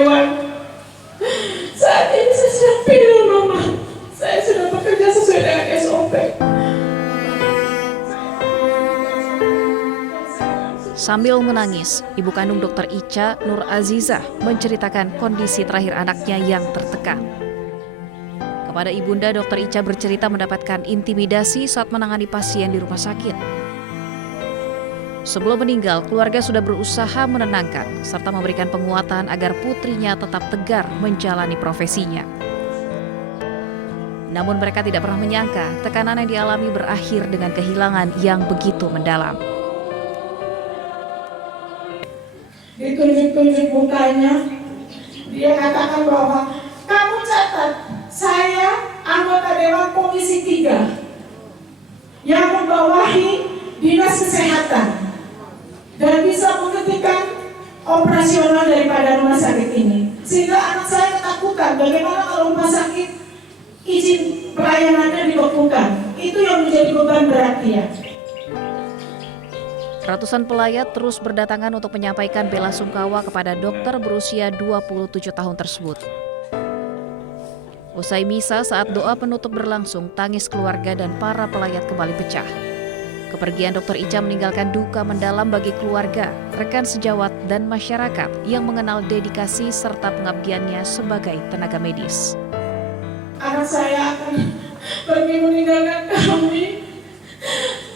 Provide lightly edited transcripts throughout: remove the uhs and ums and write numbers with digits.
Dewan. Saat ini saya sudah pilih Mama. Saya sudah bekerja sesuai dengan SOP. Sambil menangis, ibu kandung Dr. Ica, Nur Azizah, menceritakan kondisi terakhir anaknya yang tertekan. Kepada ibunda, Dr. Ica bercerita mendapatkan intimidasi saat menangani pasien di rumah sakit. Sebelum meninggal, keluarga sudah berusaha menenangkan serta memberikan penguatan agar putrinya tetap tegar menjalani profesinya. Namun mereka tidak pernah menyangka tekanan yang dialami berakhir dengan kehilangan yang begitu mendalam. Ditunjuk-tunjuk mukanya, dia katakan bahwa kamu catat, saya anggota Dewan Komisi 3 yang membawahi Dinas Kesehatan dan bisa menghentikan operasional daripada rumah sakit ini. Sehingga anak saya ketakutan, bagaimana kalau rumah sakit izin pelayanannya dibekukan. Itu yang menjadi beban berat dia. Ratusan pelayat terus berdatangan untuk menyampaikan bela sungkawa kepada dokter berusia 27 tahun tersebut. Usai misa, saat doa penutup berlangsung, tangis keluarga dan para pelayat kembali pecah. Kepergian Dr. Ica meninggalkan duka mendalam bagi keluarga, rekan sejawat, dan masyarakat yang mengenal dedikasi serta pengabdiannya sebagai tenaga medis. Anak saya akan pergi meninggalkan kami.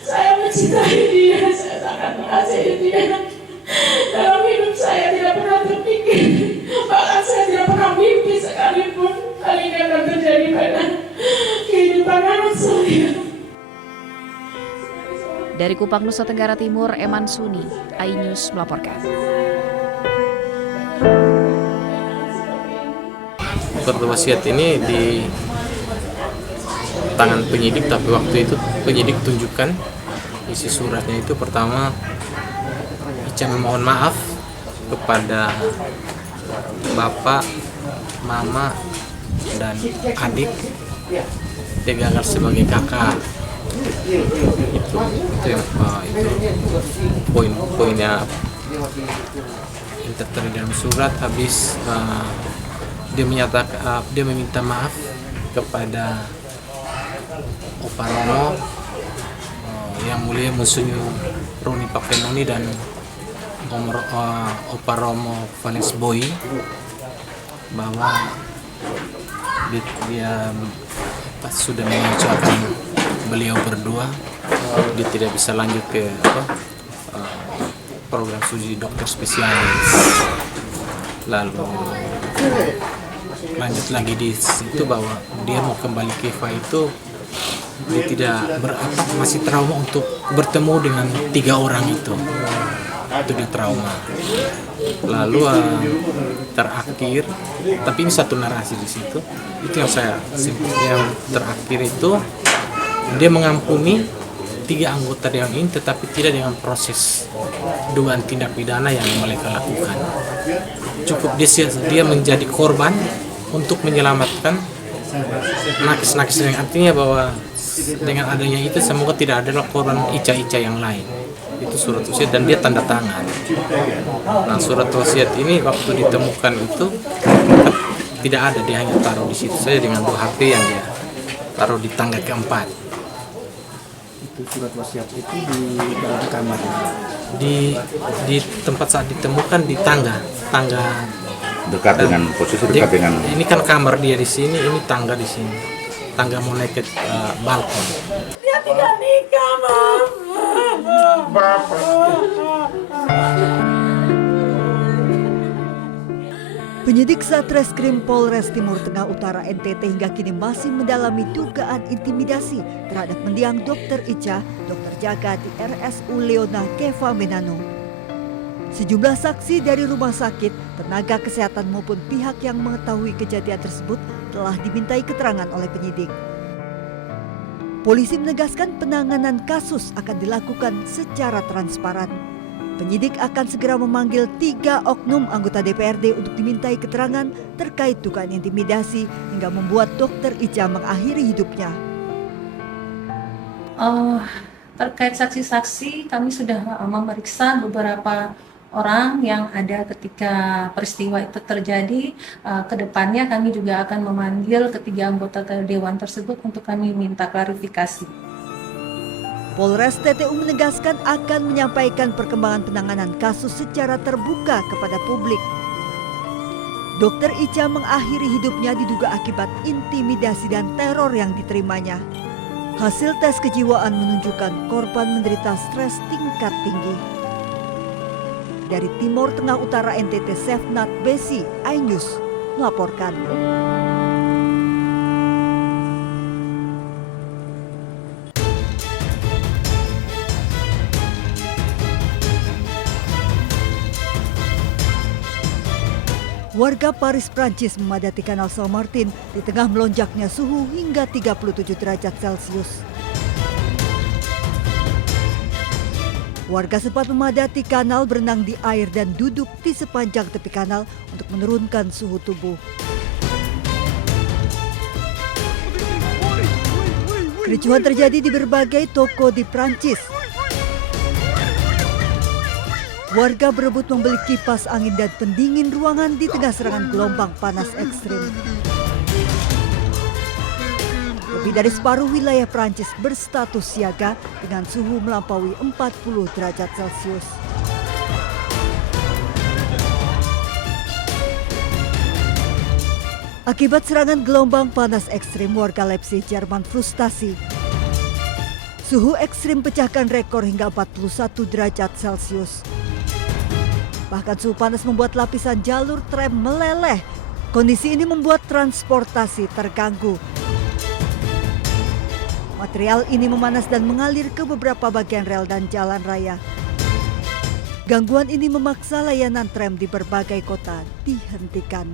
Saya mencintai dia, saya sangat mengasihi dia. Dalam hidup saya tidak pernah terpikir, bahkan saya tidak pernah mimpi sekalipun hal ini akan terjadi pada kehidupan anak saya. Dari Kupang, Nusa Tenggara Timur, Eman Suni, iNews melaporkan. Surat wasiat ini di tangan penyidik, tapi waktu itu penyidik tunjukkan isi suratnya itu pertama Ica memohon maaf kepada bapak, mama, dan adik dia gagal sebagai kakak. Itu poin-poinnya yang tertera dalam surat. Habis dia menyatakan dia meminta maaf kepada Opa Romo, yang mulia Monsinyor Roni Papenoni dan Opa Romo Valens Boy, bahwa dia sudah mengucapkan beliau berdua dia tidak bisa lanjut ke program studi dokter spesialis. Lalu lanjut lagi di situ bahwa dia mau kembali ke IFA itu dia tidak masih trauma untuk bertemu dengan 3 orang itu dia trauma. Lalu terakhir, tapi ini satu narasi di situ, itu yang terakhir itu dia mengampuni 3 anggota yang ini, tetapi tidak dengan proses dugaan tindak pidana yang mereka lakukan. Cukup dia menjadi korban untuk menyelamatkan nakes-nakes yang artinya bahwa dengan adanya itu semoga tidak ada korban Ica-Ica yang lain. Itu surat wasiat dan dia tanda tangan. Nah, surat wasiat ini waktu ditemukan itu tidak ada, dia hanya taruh di situ saja dengan 2 HP yang dia taruh di tangga keempat. Itu surat wasiat itu di dalam kamar. Di tempat saat ditemukan di tangga dekat dengan posisi dekat dengan ini kan kamar dia di sini, ini tangga di sini, tangga mau naik ke balkon. Dia tidak nikah, Mama. Penyidik Satreskrim Polres Timur Tengah Utara NTT hingga kini masih mendalami dugaan intimidasi terhadap mendiang Dr. Ica, Dr. Jaga di RSU Leona Keva Menano. Sejumlah saksi dari rumah sakit, tenaga kesehatan maupun pihak yang mengetahui kejadian tersebut telah dimintai keterangan oleh penyidik. Polisi menegaskan penanganan kasus akan dilakukan secara transparan. Penyidik akan segera memanggil 3 oknum anggota DPRD untuk dimintai keterangan terkait dugaan intimidasi hingga membuat Dr. Ica mengakhiri hidupnya. Terkait saksi-saksi, kami sudah memeriksa beberapa orang yang ada ketika peristiwa itu terjadi. Kedepannya kami juga akan memanggil ketiga anggota dewan tersebut untuk kami minta klarifikasi. Polres TTU menegaskan akan menyampaikan perkembangan penanganan kasus secara terbuka kepada publik. Dr. Ica mengakhiri hidupnya diduga akibat intimidasi dan teror yang diterimanya. Hasil tes kejiwaan menunjukkan korban menderita stres tingkat tinggi. Dari Timur Tengah Utara NTT, Sefnat Besi, iNews melaporkan. Warga Paris, Prancis memadati Kanal Saint-Martin di tengah melonjaknya suhu hingga 37 derajat Celcius. Warga sempat memadati kanal, berenang di air dan duduk di sepanjang tepi kanal untuk menurunkan suhu tubuh. Kericuhan terjadi di berbagai toko di Prancis. Warga berebut membeli kipas angin dan pendingin ruangan di tengah serangan gelombang panas ekstrim. Lebih dari separuh wilayah Prancis berstatus siaga dengan suhu melampaui 40 derajat Celcius. Akibat serangan gelombang panas ekstrim, warga Leipzig, Jerman frustasi. Suhu ekstrim pecahkan rekor hingga 41 derajat Celcius. Bahkan suhu panas membuat lapisan jalur tram meleleh. Kondisi ini membuat transportasi terganggu. Material ini memanas dan mengalir ke beberapa bagian rel dan jalan raya. Gangguan ini memaksa layanan tram di berbagai kota dihentikan.